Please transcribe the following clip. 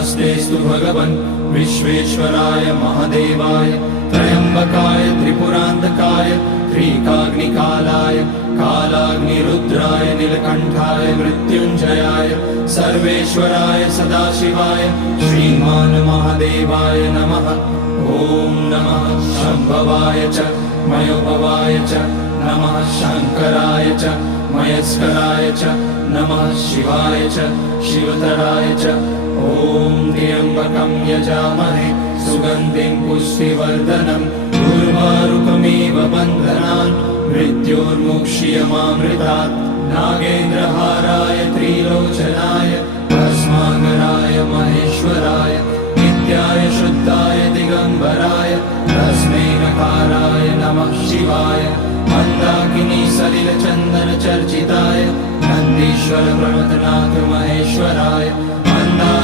नमस्तेस्तु भगवन् विश्वेश्वराय महादेवाय त्र्यम्बकाय त्रिपुरान्तकाय त्रिकाग्निकालाय कालाग्निरुद्राय नीलकण्ठाय मृत्युञ्जयाय सर्वेश्वराय सदाशिवाय श्रीमान् महादेवाय नमः। ॐ नमः शम्भवाय च मयोभवाय च नमः शङ्कराय च मयस्कराय च नमः शिवाय च शिवतराय च। ॐ त्र्यम्बकं यजामहे सुगन्धिं पुष्टिवर्धनम् उर्वारुकमिव बन्धनान् मृत्योर्मुक्ष्यमामृतात्। नागेन्द्रहाराय त्रिलोचनाय भस्माकराय महेश्वराय नित्याय शुद्धाय दिगम्बराय तस्मै नकाराय नमः शिवाय। मन्दाकिनी सलिलचन्दन चर्चिताय नन्दीश्वर प्रमथनाथ